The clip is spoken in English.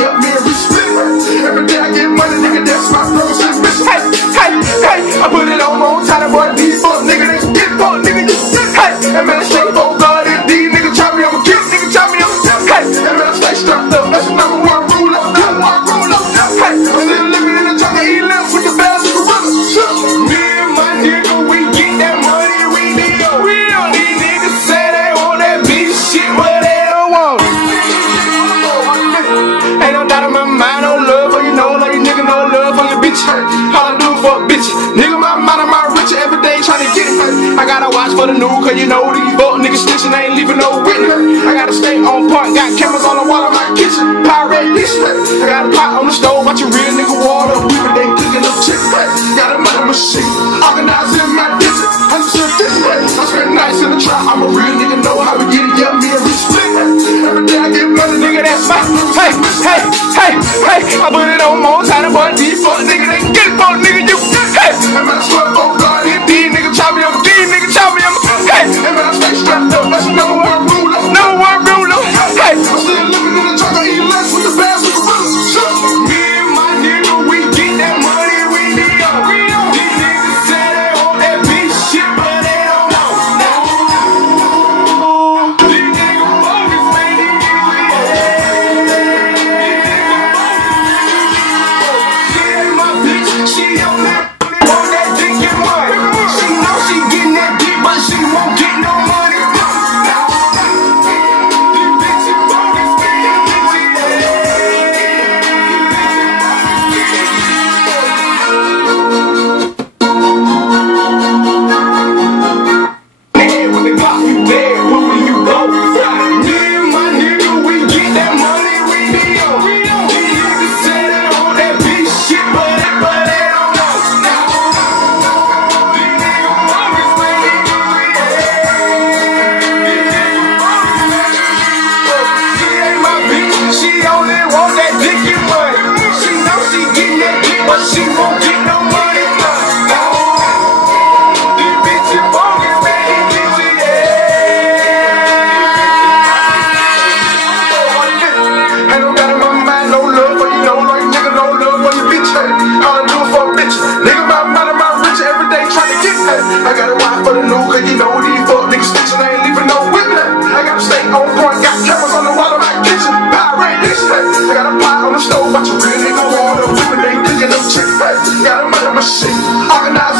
yeah, me and respect. Every day I get money, nigga, that's my purpose and mission. Hey, hey, hey, I put it on time, boy, these fuck nigga, they get fuck nigga, you hey, and man, I stay for God, and these niggas try me, I'm a kid, nigga try me, I'm a hey, and man, I stay strapped up, that's the number one rule up, number one rule up, hey, I'm still living in the jungle, eating left with the bells and gorillas. Me and my nigga, we get that money, we need a real. These niggas say they want that bitch shit, but they don't want it. Ain't no doubt in my mind, no love for you, no love, you nigga, no love for your bitch. All I do for bitches, nigga, my mind and my rich every day trying to get it. I gotta watch for the new, cause you know these fuck niggas snitching, ain't leaving no witness. I gotta stay on point, got cameras on the wall of my kitchen, pirate this. I got a pot on the stove, watch a real nigga water, people they cooking up chick. Got a money machine, organizing my digits, 150. I spend nights in the trap, I'm a real nigga, know how we get it, yeah, me and respect. Every day I get money, nigga, that's my hey, hey, hey, hey, I put it on more time, boy, these fuck nigga, they get it, fuck nigga, you hey, and man, I swear for God, these niggas chop me, these niggas chop me, hey, and man, I stay strapped up, that's the number one rule up, number one rule up, hey, I'm still living in the jungle, eating less with the bass with the gorillas. Me and my nigga, we get that money, we need a real. These niggas say they want that bitch shit, but they don't want no. These niggas bogus, man, these niggas she ain't my bitch, she on that, want that dick and money. She know she getting that dick, but she won't get no money. These bitches bogus, man, these with the Glock, you dead, where will you go? Me and my nigga, we get that money, we need a real. These niggas say they want that bitch shit, but they don't want no. These niggas bogus, man, these she ain't my bitch, she only want that dick and money. She know she getting that dick, but she won't get no money. These bitches bogus, man, these ain't no doubt in my mind, no love for you, no like nigga, no love for your bitch. All I do is for a bitch. Nigga, my mind and my rich every day trying to get that. I gotta watch for the new, cause you know these fuck niggas snitching, ain't leaving no witness. I gotta stay on point, got cameras on the wall of my kitchen, pirate this. I got a pot on the stove, watch a real nigga water, whipping, they cooking up chick. Got a money machine, organized